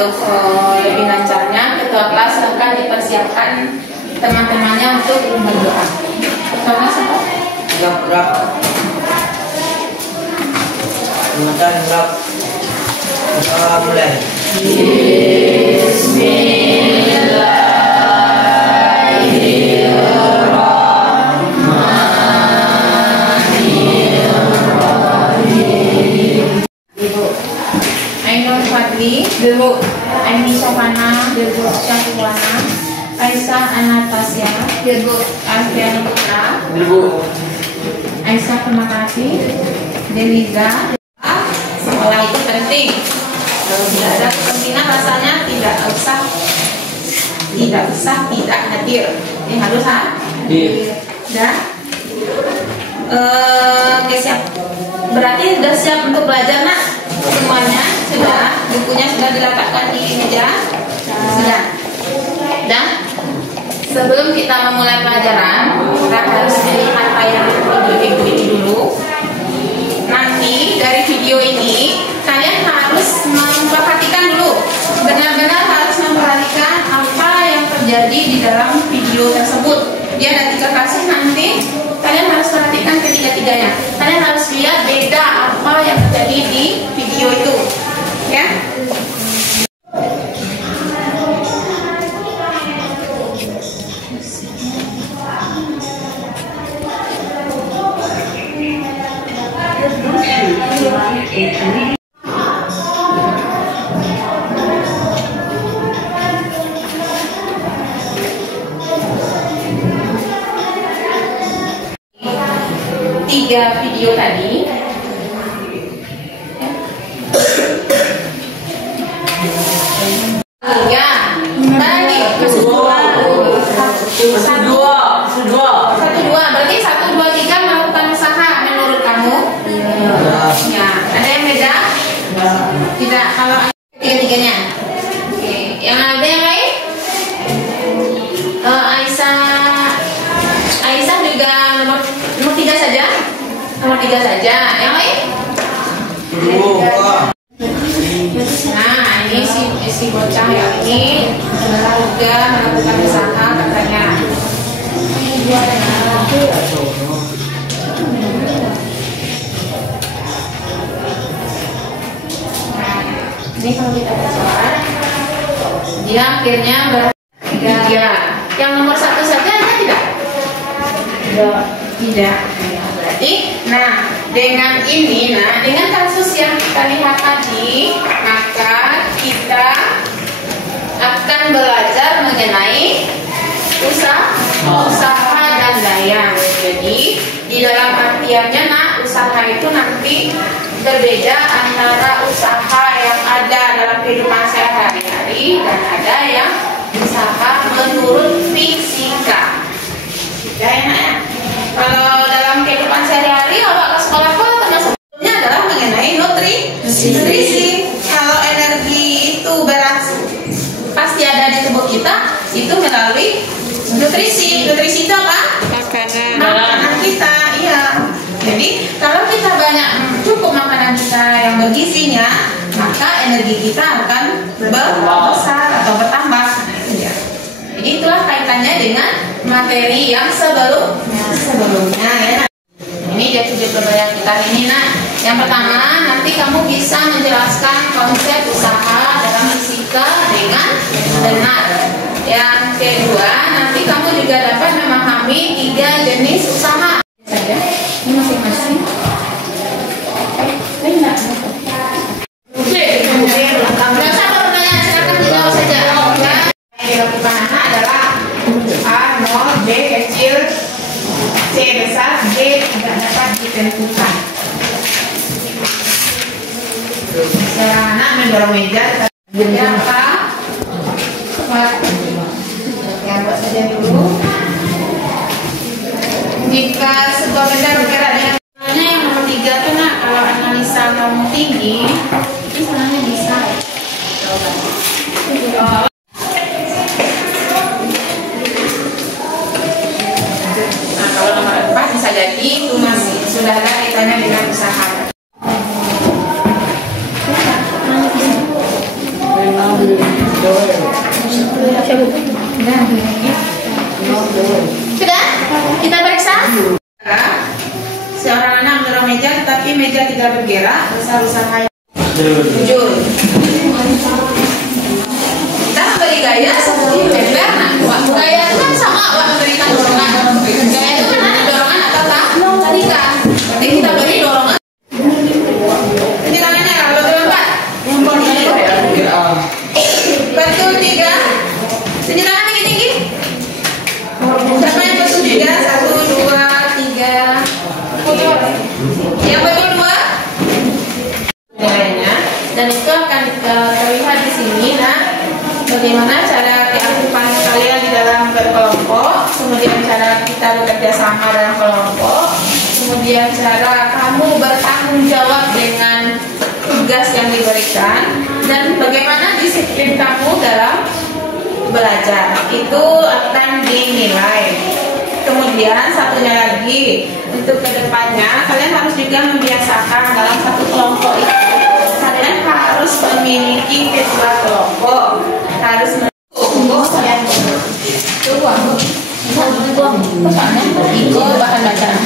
untuk lebih lancarnya, ketua kelas akan dipersiapkan teman-temannya untuk berdoa. Pertama siapa? Gerak. Kemudian gerak. Mulai. Ainul Fadli, Debu, Aini Sofana, Debu Syahwana, Aisyah Anastasia, Debu Alfian Putra, Debu Aisyah Pemakati, Deliza. Sekolah itu penting. Kalau tidak ada kepentingan rasanya tidak usah tidak hadir. Ini harus hadir. Dan oke, siap. Berarti sudah siap untuk belajar, nak? Semuanya sudah, bukunya sudah diletakkan di meja. Sudah. Dan sebelum kita memulai pelajaran, kita harus melihat tayangan video ini dulu. Nanti dari video ini kalian harus memperhatikan dulu, benar-benar harus memperhatikan apa yang terjadi di dalam video tersebut. Dia ada 3 kasus, nanti kalian harus perhatikan ketiga-tiganya. Kalian harus lihat beda apa yang terjadi di video itu, ya. Tiga video tadi ya, tadi masuk 1, 2, berarti 1, 2, 3 melakukan usaha menurut kamu? Ya, ada yang beda? Tidak, kalau tiga-tiganya. Oke, yang ada yang lain? Aisyah juga nomor 3 saja. Nomor 3 saja. Yang lain? Nah, ini si bocah yang ini juga melakukan usaha katanya. Ini kalau kita baca, dia akhirnya bertiga. Yang nomor 1 saja ada tidak? Tidak. Berarti, nah dengan ini, dengan kasus yang kita lihat tadi, maka kita akan belajar mengenai usaha dan daya. Jadi di dalam artiannya, usaha itu nanti berbeda antara usaha yang ada dalam kehidupan sehari-hari dan ada yang usaha menurut fisika. Ya, enak ya. Kalau dalam kehidupan sehari-hari, kalau ke sekolah pun termasuknya adalah mengenai nutrisi. Kalau energi itu pasti ada di tubuh kita, itu melalui nutrisi. Nutrisi itu apa? Makanan kita, iya. Jadi kalau kita cukup makanan kita yang bergizinya, maka energi kita akan besar atau bertambah. Jadi itulah kaitannya dengan materi yang sebelumnya, ya. Ini jatuh yang kita ini, Yang pertama, nanti kamu bisa menjelaskan konsep usaha dalam fisika dengan benar. Yang kedua, nanti kamu juga dapat memahami 3 jenis usaha. Saja, ini masing-masing. Dilakukan anak adalah A 0, B kecil, C besar, D tidak dapat ditentukan. Seorang anak mendorong meja, jadi apa? Ya, buat saja dulu. Jika sebuah benda bergerak dengan yang nomor 3 itu, kalau analisa norm tinggi, itu sebenarnya bisa. Kalau nomor 4 bisa jadi itu masih sudah ada kaitannya dengan usaha. Sudah? Kita periksa? Seorang anak mendorong meja, tetapi meja tidak bergerak. Besar usaha yang jujur. Kita memberi gaya seperti member. Nah, gaya itu kan sama memberikan dorongan. Gaya itu kan ada dorongan atau tidak? Berarti kita beri dorongan. Ini tangannya kalau terlambat. Betul 3. Ini tangan tinggi-tinggi. Siapa yang betul 3? 1, 2, 3. Yang betul 2. Nilainya. Dan itu akan terlihat di sini. Nah, bagaimana cara keaktifan kalian di dalam berkelompok, kemudian cara kita bekerja sama dalam kelompok, kemudian cara kamu bertanggung jawab dengan tugas yang diberikan, dan bagaimana disiplin kamu dalam belajar itu akan dinilai. Kemudian satunya lagi, untuk kedepannya kalian harus juga membiasakan dalam satu kelompok itu kalian harus memiliki ketua kelompok, harus ikut bahan bacaan.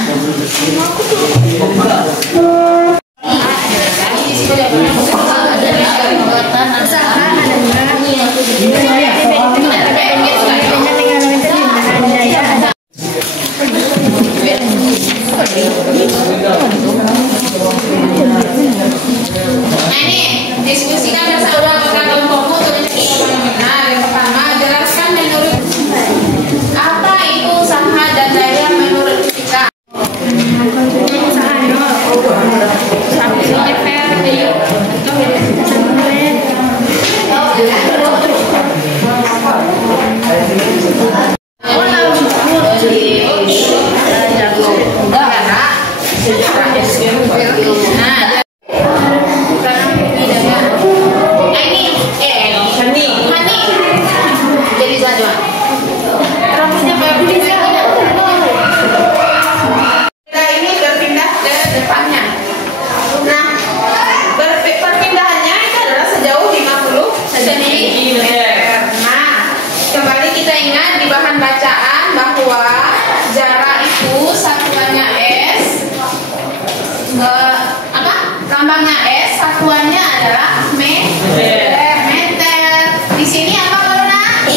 Nah ini diskusikan bersama kelompokmu untuk nah yang pertama jelaskan menurut apa itu usaha dan daya menurut kita. Bahan bacaan bahwa jarak itu satuannya S, lambangnya S, satuannya adalah meter. Di sini apa warna?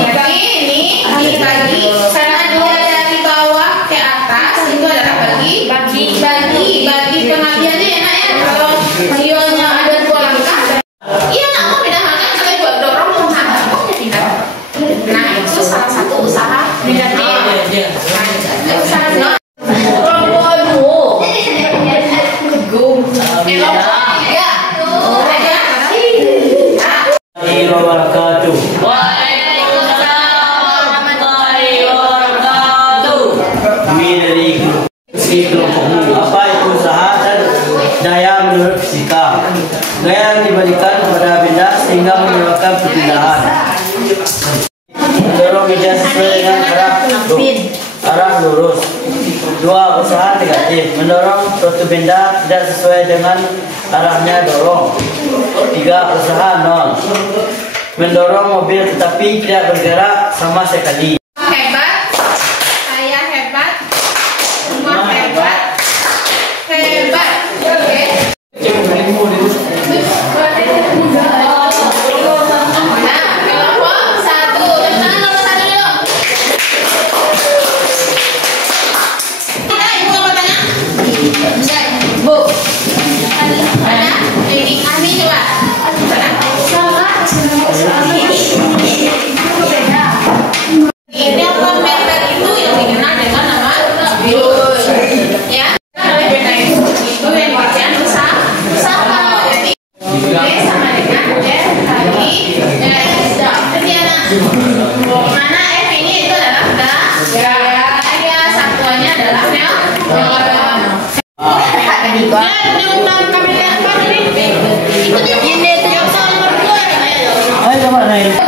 Dibagi ini dibagi karena dia dari bawah ke atas itu adalah bagi pengajiannya enak ya kalau videonya ada 2 langkah. Iya nak mau dinamakan kalau buat dorong tidak. Nah itu salah satu usaha negatif. Apa itu usaha dan daya menurut fisika? Daya yang diberikan kepada benda sehingga menyebabkan perpindahan. Mendorong meja sesuai dengan arah lurus. 2. Usaha negatif, mendorong suatu benda tidak sesuai dengan arahnya dorong. 3. Usaha 0, mendorong mobil tetapi tidak bergerak sama sekali. Hebat, saya hebat, semua hebat. Oke. Mana F ini itu adalah daya, satuannya adalah Ayo,